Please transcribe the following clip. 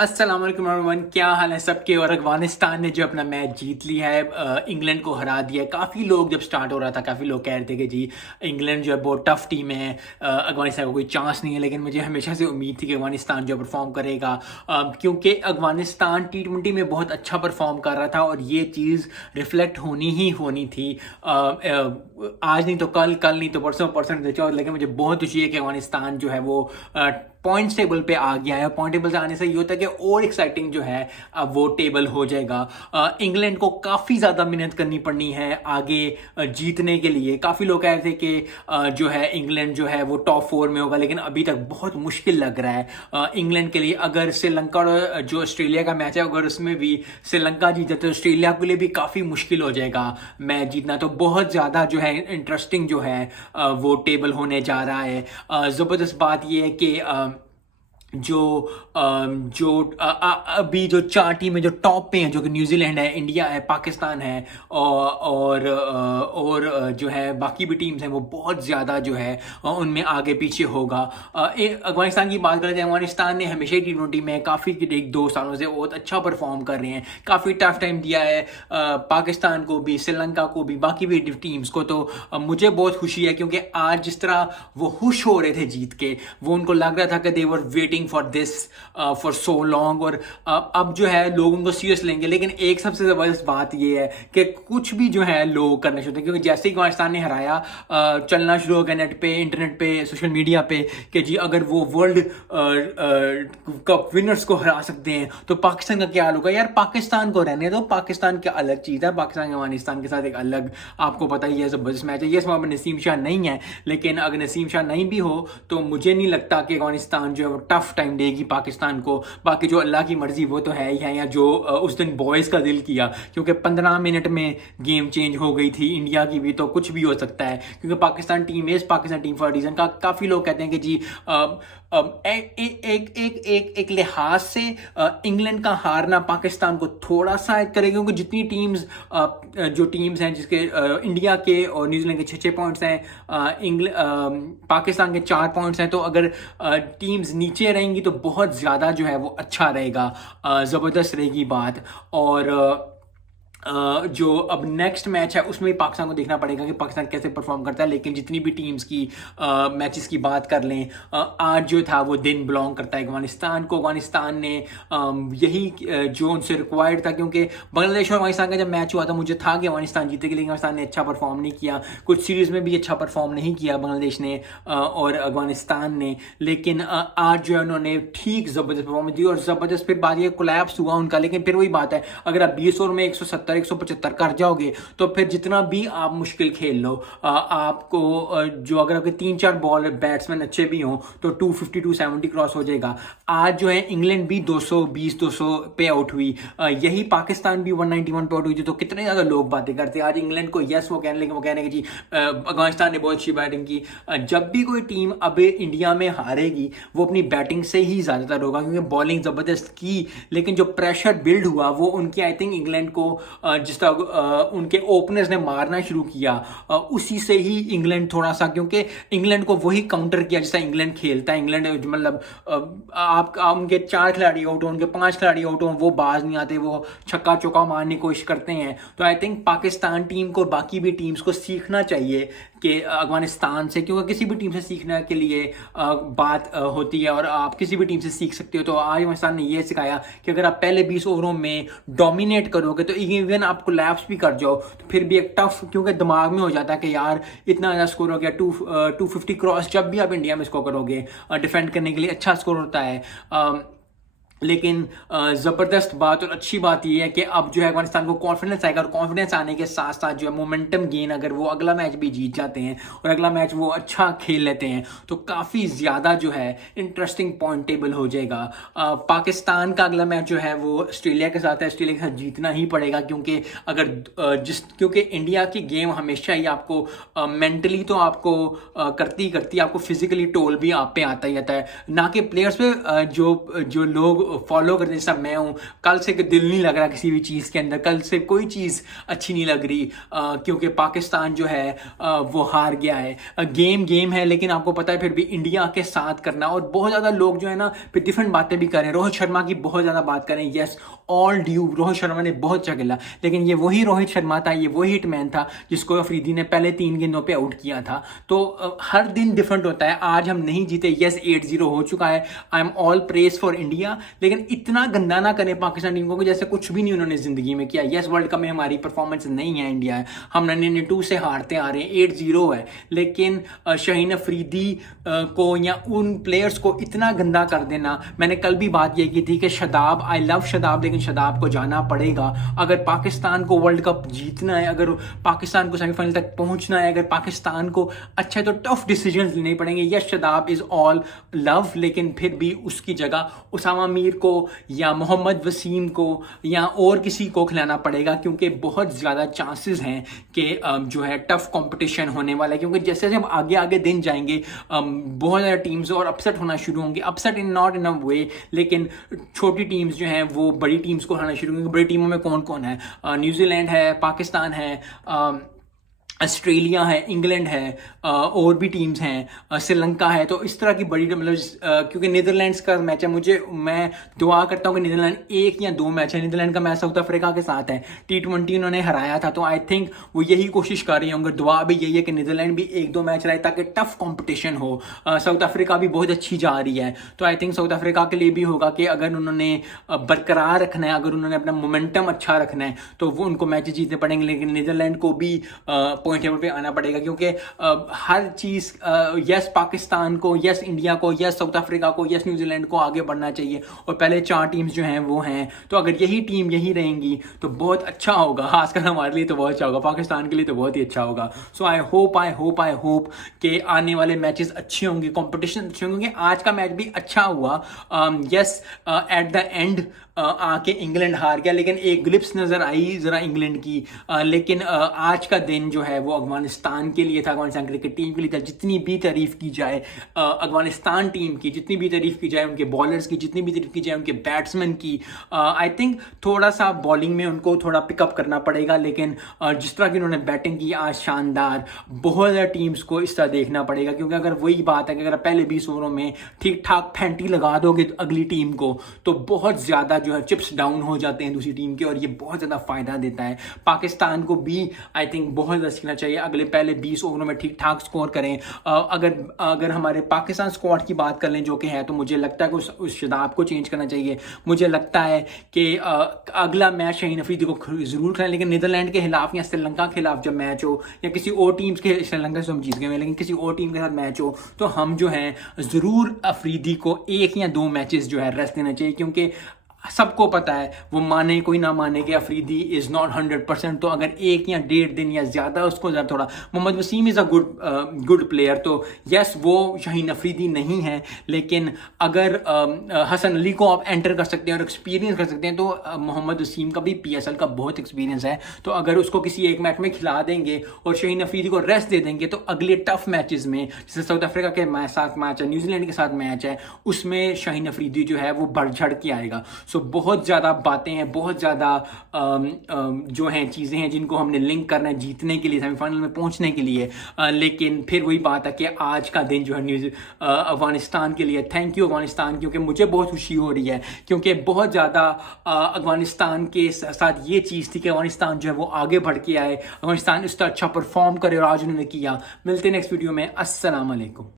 अस्सलाम वालेकुम एवरीवन, क्या हाल है सबके। और अफगानिस्तान ने जो अपना मैच जीत लिया है, इंग्लैंड को हरा दिया है। काफ़ी लोग जब स्टार्ट हो रहा था काफ़ी लोग कह रहे थे कि जी इंग्लैंड जो है बहुत टफ टीम है, अफगानिस्तान को कोई चांस नहीं है। लेकिन मुझे हमेशा से उम्मीद थी कि अफगानिस्तान जो परफॉर्म करेगा, क्योंकि अफगानिस्तान T20 में बहुत अच्छा परफॉर्म कर रहा था और ये चीज़ रिफ्लेक्ट होनी ही होनी थी। आज नहीं तो कल, कल नहीं तो परसों, परसों नहीं तो चौथ। लेकिन मुझे बहुत खुशी है कि अफगानिस्तान जो है वो पॉइंट्स टेबल पे आ गया है। पॉइंट टेबल से आने से ये होता है कि और एक्साइटिंग जो है अब वो टेबल हो जाएगा। इंग्लैंड को काफ़ी ज़्यादा मेहनत करनी पड़नी है आगे जीतने के लिए। काफ़ी लोग कह रहे थे कि जो है इंग्लैंड जो है वो टॉप 4 में होगा, लेकिन अभी तक बहुत मुश्किल लग रहा है इंग्लैंड के लिए। अगर श्रीलंका और जो ऑस्ट्रेलिया का मैच है, अगर उसमें भी श्रीलंका जीते तो ऑस्ट्रेलिया के लिए भी काफ़ी मुश्किल हो जाएगा मैच जीतना। तो बहुत ज़्यादा जो है इंटरेस्टिंग जो है वो टेबल होने जा रहा है। ज़बरदस्त बात ये है कि जो जो अभी जो 4 टीमें जो टॉप पे हैं, जो कि न्यूजीलैंड है, इंडिया है, पाकिस्तान है और जो है बाकी भी टीम्स हैं, वो बहुत ज़्यादा जो है उनमें आगे पीछे होगा। अफगानिस्तान की बात करें तो अफगानिस्तान ने हमेशा ही T20 में काफ़ी 1-2 सालों से बहुत अच्छा परफॉर्म कर रहे हैं। काफ़ी टफ टाइम दिया है पाकिस्तान को भी, श्रीलंका को भी, बाकी भी टीम्स को। तो मुझे बहुत खुशी है क्योंकि आज जिस तरह वो खुश हो रहे थे जीत के, वो उनको लग रहा था कि they were waiting for this for so long. और अब जो है लोग उनको सीरियस लेंगे। लेकिन एक सबसे ज़बरदस्त बात यह है कि कुछ भी जो है लोग करने शुरू, क्योंकि जैसे ही पाकिस्तान ने हराया, चलना शुरू हो गया नेट पे, इंटरनेट पे, सोशल मीडिया पे कि जी अगर वो वर्ल्ड कप विनर्स को हरा सकते हैं तो पाकिस्तान का क्या हाल होगा। यार पाकिस्तान को रहने दो, पाकिस्तान क्या अलग चीज़ है। पाकिस्तान अफगानिस्तान के साथ एक अलग, आपको पता ही है, ज़बरदस्त मैच है। ये इसमें नसीम शाह नहीं है, लेकिन अगर नसीम शाह नहीं भी हो तो मुझे नहीं लगता कि अफगानिस्तान जो है वो टफ टाइम देगी पाकिस्तान को। बाकी जो अल्लाह की मर्जी वो तो है ही है। या जो उस दिन बॉयज़ का दिल किया, क्योंकि 15 मिनट में गेम चेंज हो गई थी इंडिया की भी, तो कुछ भी हो सकता है। क्योंकि Pakistan team is Pakistan team for reason का काफ़ी लोग कहते हैं कि जी एक लिहाज से इंग्लैंड का हारना पाकिस्तान को थोड़ा सा ऐड करेगा, क्योंकि जितनी टीम्स जो टीम्स हैं जिसके इंडिया के और न्यूजीलैंड के 6-6 पॉइंट्स हैं, पाकिस्तान के 4 पॉइंट्स हैं। तो अगर टीम्स नीचे रहेंगी तो बहुत ज़्यादा जो है वो अच्छा रहेगा, ज़बरदस्त रहेगी बात। और जो अब नेक्स्ट मैच है उसमें भी पाकिस्तान को देखना पड़ेगा कि पाकिस्तान कैसे परफॉर्म करता है। लेकिन जितनी भी टीम्स की मैचेस की बात कर लें, आज जो था वो दिन बिलोंग करता है अफगानिस्तान को। अफगानिस्तान ने यही जो उनसे रिक्वायर्ड था, क्योंकि बांग्लादेश और अफगानिस्तान का जब मैच हुआ था मुझे था कि अफगानिस्तान जीतेगी, लेकिन अफगानिस्तान ने अच्छा परफॉर्म नहीं किया। कुछ सीरीज़ में भी अच्छा परफॉर्म नहीं किया बांग्लादेश ने और अफगानिस्तान ने। लेकिन आज जो है उन्होंने ठीक ज़बरदस्त परफॉर्मेंस दी और ज़बरदस्त, फिर बात ये कोलैप्स हुआ उनका। लेकिन फिर वही बात है, अगर आप 20 ओवर में 170 175 कर जाओगे तो फिर जितना भी आप मुश्किल खेल लो, आपको जो अगर आपके 3-4 बॉल बैट्समैन अच्छे भी हों तो 250 270 क्रॉस हो जाएगा। आज जो है इंग्लैंड भी 220 200 पे आउट हुई, यही पाकिस्तान भी 191 पे आउट हुई थी। तो कितने ज़्यादा लोग बातें करते हैं आज इंग्लैंड को, यस वो कहने, लेकिन वो कहने कि जी अफगानिस्तान ने बहुत अच्छी बैटिंग की। जब भी कोई टीम अब इंडिया में हारेगी वो अपनी बैटिंग से ही ज़्यादातर होगा, क्योंकि बॉलिंग ज़बरदस्त की, लेकिन जो प्रेशर बिल्ड हुआ वो उनकी, आई थिंक इंग्लैंड को जिस तरह उनके ओपनर्स ने मारना शुरू किया, उसी से ही इंग्लैंड थोड़ा सा, क्योंकि इंग्लैंड को वही काउंटर किया जिस तरह इंग्लैंड खेलता है। इंग्लैंड मतलब आप उनके 4 खिलाड़ी आउट हो, उनके 5 खिलाड़ी आउट हो, वो बाज नहीं आते, वो छक्का चौका मारने की कोशिश करते हैं। तो आई थिंक पाकिस्तान टीम को, बाकी भी टीम्स को सीखना चाहिए कि अफगानिस्तान से, क्योंकि किसी भी टीम से सीखने के लिए बात होती है और आप किसी भी टीम से सीख सकते हो। तो आज अफगानिस्तान ने ये सिखाया कि अगर आप पहले 20 ओवरों में डोमिनेट करोगे तो इवन आप कोलैप्स भी कर जाओ तो फिर भी एक टफ, क्योंकि दिमाग में हो जाता है कि यार इतना ज़्यादा स्कोर हो गया, 250 क्रॉस जब भी आप इंडिया में स्कोर करोगे डिफेंड करने के लिए अच्छा स्कोर होता है। लेकिन ज़बरदस्त बात और अच्छी बात यह है कि अब जो है अफगानिस्तान को कॉन्फिडेंस आएगा, और कॉन्फिडेंस आने के साथ साथ जो है मोमेंटम गेन, अगर वो अगला मैच भी जीत जाते हैं और अगला मैच वो अच्छा खेल लेते हैं तो काफ़ी ज़्यादा जो है इंटरेस्टिंग पॉइंट टेबल हो जाएगा। पाकिस्तान का अगला मैच जो है वो ऑस्ट्रेलिया के साथ है। ऑस्ट्रेलिया के साथ जीतना ही पड़ेगा, क्योंकि अगर क्योंकि इंडिया की गेम हमेशा ही आपको मेंटली तो आपको करती आपको फिजिकली टोल भी आप पे आता ही आता है, ना कि प्लेयर्स पे। जो लोग फॉलो करते जैसा मैं हूँ, कल से दिल नहीं लग रहा किसी भी चीज़ के अंदर, कल से कोई चीज़ अच्छी नहीं लग रही, क्योंकि पाकिस्तान जो है वो हार गया है। गेम है, लेकिन आपको पता है फिर भी इंडिया के साथ करना। और बहुत ज़्यादा लोग जो है ना फिर डिफरेंट बातें भी करें, रोहित शर्मा की बहुत ज़्यादा बात करें, yes all due, Rohit Sharma ने बहुत अच्छा खेला, लेकिन ये वही रोहित शर्मा था, ये वही हिटमैन था जिसको अफरीदी ने पहले 3 गेंदों पे आउट किया था। तो हर दिन डिफरेंट होता है। आज हम नहीं जीते, यस 8-0 हो चुका है, I am all praise for India, लेकिन इतना गंदा ना करें पाकिस्तान टीम को कि जैसे कुछ भी नहीं उन्होंने जिंदगी में किया। यस वर्ल्ड कप में हमारी परफॉर्मेंस नहीं है, इंडिया है, हम 92 से हारते आ रहे हैं, 8-0 है, लेकिन शाहीन अफरीदी को या उन प्लेयर्स को इतना गंदा कर देना। मैंने कल भी बात ये की थी कि शदाब, आई लव शदाब, लेकिन शदाब को जाना पड़ेगा अगर पाकिस्तान को वर्ल्ड कप जीतना है, अगर पाकिस्तान को सेमीफाइनल तक पहुंचना है, अगर पाकिस्तान को अच्छा तो टफ डिसीजन लेने पड़ेंगे। Yes Shadab is all love, लेकिन फिर भी उसकी जगह उसामा मीर को या मोहम्मद वसीम को या और किसी को खिलाना पड़ेगा, क्योंकि बहुत ज़्यादा चांसेस हैं कि जो है टफ कंपटीशन होने वाला है। क्योंकि जैसे जब आगे आगे दिन जाएंगे बहुत ज़्यादा टीम्स और अपसेट होना शुरू होंगे, अपसेट इन नॉट इन अ वे, लेकिन छोटी टीम्स जो हैं वो बड़ी टीम्स को हराना शुरू होंगे। बड़ी टीमों में कौन कौन है? न्यूजीलैंड है, पाकिस्तान है, ऑस्ट्रेलिया है, इंग्लैंड है, और भी टीम्स हैं, श्रीलंका है। तो इस तरह की बड़ी मतलब क्योंकि नीदरलैंड्स का मैच है, मैं दुआ करता हूँ कि नीदरलैंड 1 या 2 मैच है। नीदरलैंड का मैच साउथ अफ्रीका के साथ है, T20 उन्होंने हराया था, तो आई थिंक वो यही कोशिश कर रहे होंगे। दुआ भी यही है कि नीदरलैंड भी 1-2 मैच रहे ताकि टफ कॉम्पिटिशन हो। साउथ अफ्रीका भी बहुत अच्छी जा रही है, तो आई थिंक साउथ अफ्रीका के लिए भी होगा कि अगर उन्होंने बरकरार रखना है, अगर उन्होंने अपना मोमेंटम अच्छा रखना है, तो वो उनको मैच जीतने पड़ेंगे। लेकिन नीदरलैंड को भी पॉइंट टेबल पे आना पड़ेगा, क्योंकि हर चीज यस पाकिस्तान को, यस इंडिया को, यस साउथ अफ्रीका को, यस न्यूजीलैंड को आगे बढ़ना चाहिए, और पहले 4 टीम्स जो हैं वो हैं। तो अगर यही टीम यही रहेंगी तो बहुत अच्छा होगा, खासकर हमारे लिए तो बहुत अच्छा होगा, पाकिस्तान के लिए तो बहुत ही अच्छा होगा। सो आई होप कि आने वाले मैचेस अच्छे होंगे, कंपटीशन अच्छे होंगे। आज का मैच भी अच्छा हुआ, यस एट द एंड आके इंग्लैंड हार गया, लेकिन एक ग्लिप्स नजर आई जरा इंग्लैंड की, लेकिन आज का दिन जो है वो अफगानिस्तान के लिए था, अफगानिस्तान क्रिकेट टीम के लिए था। जितनी भी तारीफ की जाए अफगानिस्तान टीम की, जितनी भी तारीफ की जाए उनके बॉलर्स की, जितनी भी तारीफ की जाए उनके बैट्समैन की, आई थिंक थोड़ा सा बॉलिंग में उनको थोड़ा पिकअप करना पड़ेगा। लेकिन जिस तरह की उन्होंने बैटिंग की आज शानदार, बहुत ज़्यादा टीम्स को इस तरह देखना पड़ेगा, क्योंकि अगर वही बात है कि अगर पहले 20 ओवरों में ठीक ठाक फैंटी लगा दोगे अगली टीम को, तो बहुत ज़्यादा जो है चिप्स डाउन हो जाते हैं दूसरी टीम के, और ये बहुत ज़्यादा फायदा देता है। पाकिस्तान को भी आई थिंक बहुत ज़्यादा सीखना चाहिए, अगले पहले 20 ओवरों में ठीक ठाक स्कोर करें। अगर हमारे पाकिस्तान स्क्वाड की बात कर लें जो कि है, तो मुझे लगता है कि उस शदाब को चेंज करना चाहिए। मुझे लगता है कि अगला मैच शाहीन अफरीदी को ज़रूर खेलें, लेकिन नीदरलैंड के खिलाफ या श्रीलंका के खिलाफ जब मैच हो, या किसी और टीम्स के, श्रीलंका से हम जीत गए, लेकिन किसी और टीम के साथ मैच हो, तो हम जो है ज़रूर अफरीदी को 1 या 2 मैचेस जो है रेस्ट देना चाहिए। क्योंकि सबको पता है, वो माने कोई ना माने कि अफरीदी इज़ नॉट 100%, तो अगर 1 या 1.5 दिन या ज़्यादा उसको ज़रा थोड़ा, Mohammad Wasim is a good player, तो यस वो शाहीन अफरीदी नहीं है, लेकिन अगर हसन अली को आप एंटर कर सकते हैं और एक्सपीरियंस कर सकते हैं, तो मोहम्मद वसीम का भी PSL का बहुत एक्सपीरियंस है। तो अगर उसको किसी एक मैच में खिला देंगे और शाहीन अफरीदी को रेस्ट दे देंगे, तो अगले टफ मैचेस में, जैसे साउथ अफ्रीका के साथ मैच है, न्यूजीलैंड के साथ मैच है, उसमें शाहीन अफरीदी जो है वो बढ़ चढ़ के आएगा। सो बहुत ज़्यादा बातें हैं, बहुत ज़्यादा जो हैं चीज़ें हैं जिनको हमने लिंक करना है जीतने के लिए, सेमीफाइनल में पहुंचने के लिए। लेकिन फिर वही बात है कि आज का दिन जो है अफगानिस्तान के लिए, थैंक यू अफगानिस्तान, क्योंकि मुझे बहुत खुशी हो रही है, क्योंकि बहुत ज़्यादा अफगानिस्तान के साथ ये चीज़ थी कि अफगानिस्तान जो है वो आगे बढ़ के आए, अफगानिस्तान इस तरह अच्छा परफॉर्म करे, और आज उन्होंने किया। मिलते हैं नेक्स्ट वीडियो में। अस्सलाम वालेकुम।